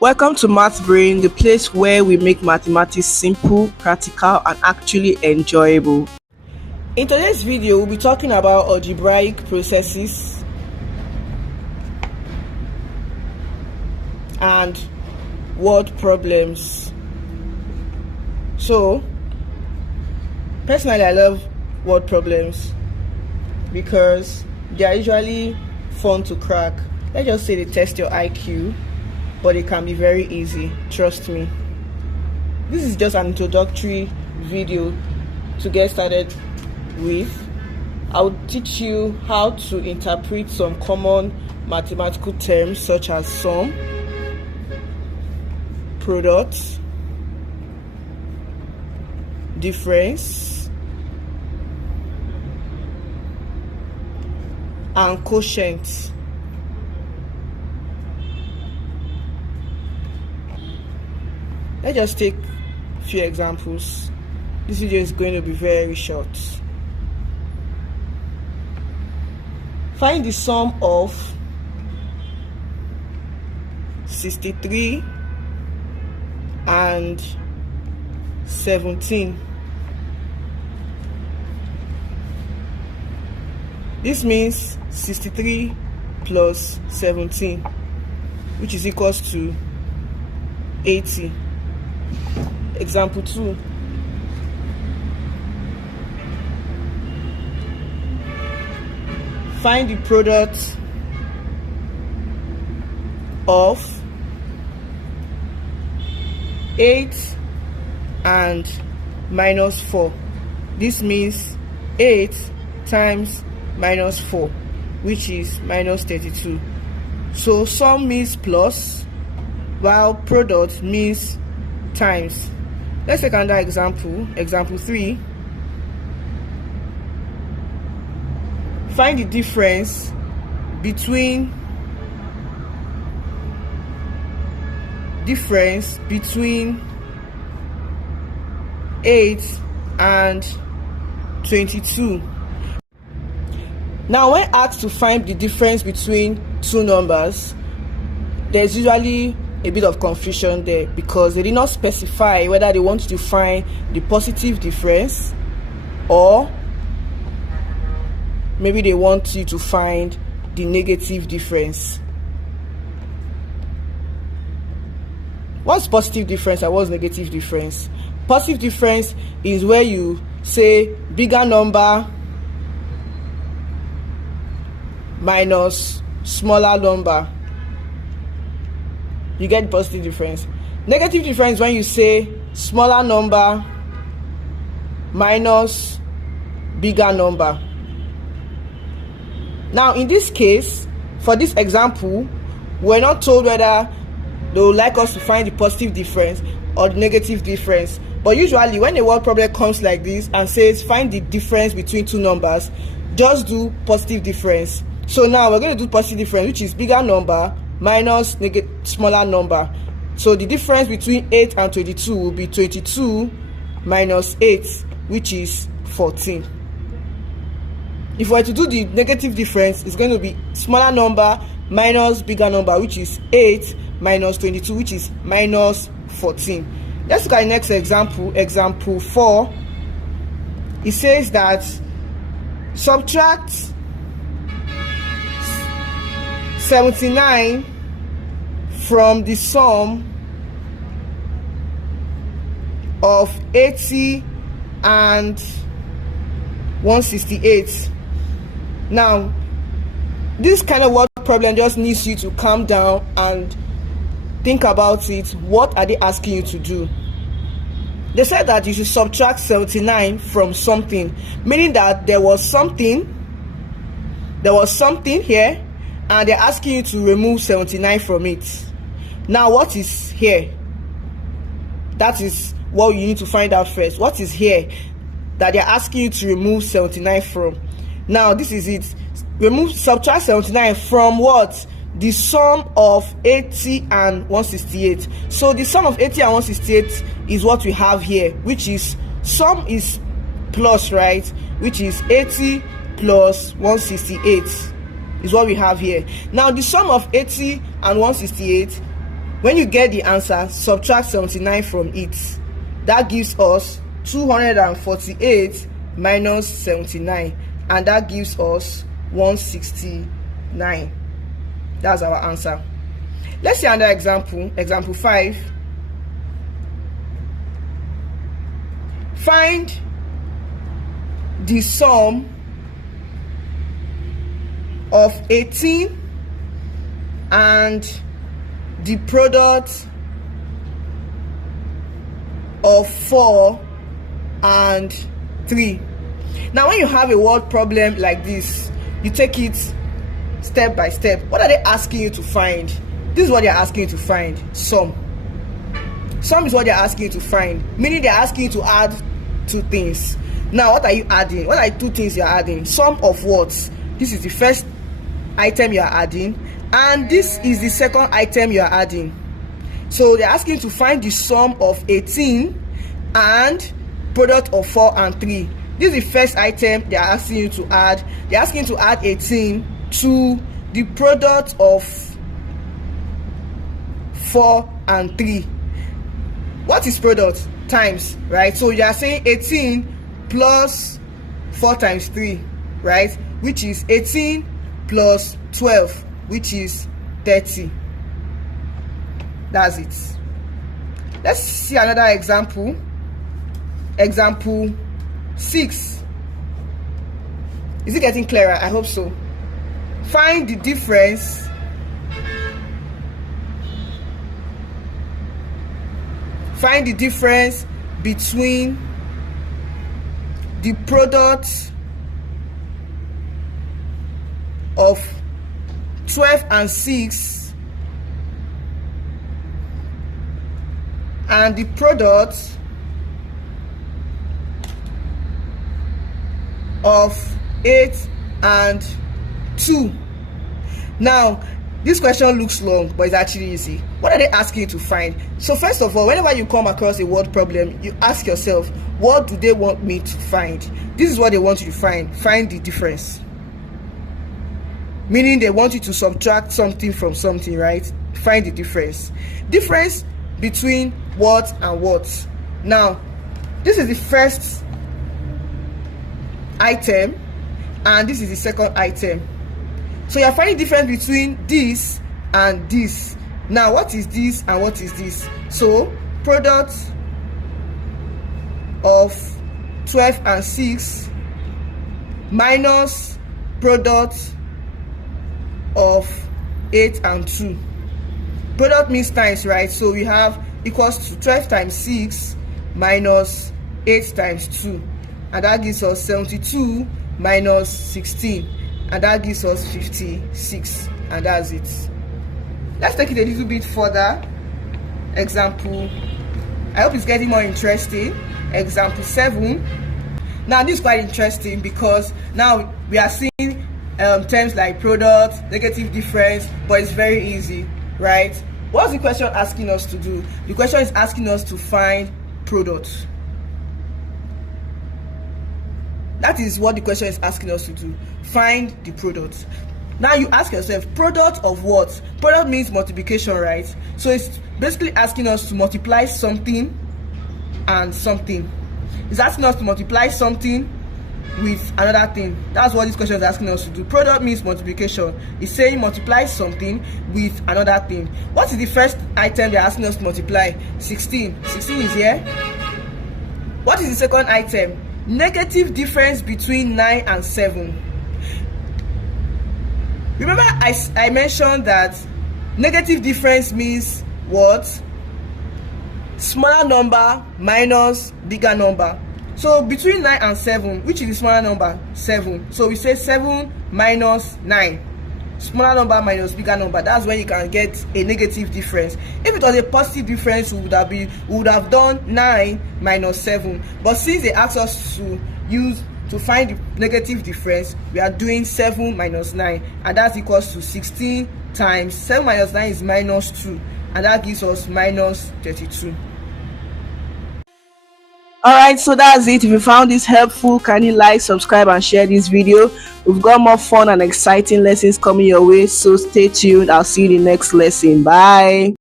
Welcome to Math Brain, the place where we make mathematics simple, practical, and actually enjoyable. In today's video, we'll be talking about algebraic processes and word problems. So, personally, I love word problems because they are usually fun to crack. Let's just say they test your IQ, but it can be very easy, trust me. This is just an introductory video to get started with. I'll teach you how to interpret some common mathematical terms such as sum, product, difference, and quotient. Let's just take a few examples. This video is going to be very short. Find the sum of 63 and 17. This means 63 plus 17, which is equals to 80. Example 2. Find the product of 8 and minus 4. This means 8 times minus 4, which is minus 32. So sum means plus, while product means times. Let's take another example. Example 3. Find the difference between 8 and 22. Now, when asked to find the difference between two numbers, there's usually a bit of confusion there because they did not specify whether they want to find the positive difference or maybe they want you to find the negative difference. What's positive difference and what's negative difference? Positive difference is where you say bigger number minus smaller number. You get the positive difference. Negative difference when you say smaller number minus bigger number. Now, in this case, for this example, we're not told whether they would like us to find the positive difference or the negative difference. But usually, when a word problem comes like this and says find the difference between two numbers, just do positive difference. So now we're going to do positive difference, which is bigger number minus smaller number. So the difference between 8 and 22 will be 22 minus 8, which is 14. If we were to do the negative difference, it's going to be smaller number minus bigger number, which is 8 minus 22, which is minus 14. Let's look at the next example. Example 4. It says that subtract 79 from the sum of 80 and 168. Now, this kind of word problem just needs you to calm down and think about it. What are they asking you to do? They said that you should subtract 79 from something, meaning that there was something here, and they're asking you to remove 79 from it. Now, what is here? That is what you need to find out first. What is here that they're asking you to remove 79 from? Now, this is it. Subtract 79 from what? The sum of 80 and 168. So the sum of 80 and 168 is what we have here, which is sum is plus, right? Which is 80 plus 168 is what we have here. Now the sum of 80 and 168 When you get the answer, subtract 79 from it. That gives us 248 minus 79, and that gives us 169. That's our answer. Let's see another example. Example 5. Find the sum of 18 and the product of 4 and 3. Now when you have a word problem like this, you take it step by step. What are they asking you to find? This is what they're asking you to find. Sum is what they're asking you to find, meaning they're asking you to add two things. Now what are you adding? What are two things you're adding? Sum of what? This is the first item you are adding, and this is the second item you are adding. So they're asking you to find the sum of 18 and product of 4 and 3. This is the first item they're asking you to add. They're asking you to add 18 to the product of 4 and 3. What is product? Times, right? So you are saying 18 plus 4 times 3, right? Which is 18 plus 12, which is 30. That's it. Let's see another example. Example 6. Is it getting clearer? I hope so. Find the difference between the product of 12 and 6 and the product of 8 and 2. Now this question looks long, but it's actually easy. What are they asking you to find? So first of all, whenever you come across a word problem, you ask yourself, what do they want me to find? This is what they want you to find. Find the difference. Meaning they want you to subtract something from something, right? Find the difference. Difference between what and what. Now, this is the first item, and this is the second item. So you're finding difference between this and this. Now what is this and what is this? So product of 12 and 6 minus product of 8 and 2. Product means times, right? So we have equals to 12 times 6 minus 8 times 2, and that gives us 72 minus 16, and that gives us 56, and that's it. Let's take it a little bit further. Example, I hope it's getting more interesting. Example 7. Now this is quite interesting because now we are seeing terms like product, negative difference, but it's very easy, right? What's the question asking us to do? The question is asking us to find product. That is what the question is asking us to do. Find the product. Now you ask yourself, product of what? Product means multiplication, right? So it's basically asking us to multiply something and something. It's asking us to multiply something with another thing. That's what this question is asking us to do. Product means multiplication. It's saying multiply something with another thing. What is the first item they're asking us to multiply? 16. 16 is here. What is the second item? Negative difference between 9 and 7. Remember I mentioned that negative difference means what? Smaller number minus bigger number. So between 9 and 7, which is the smaller number? 7. So we say 7 minus 9. Smaller number minus bigger number. That's when you can get a negative difference. If it was a positive difference, we would have done 9 minus 7. But since they asked us to find the negative difference, we are doing 7 minus 9, and that's equals to 16 times 7 minus 9 is minus 2, and that gives us minus 32. Alright, so that's it. If you found this helpful, kindly like, subscribe and share this video. We've got more fun and exciting lessons coming your way, so stay tuned. I'll see you in the next lesson. Bye.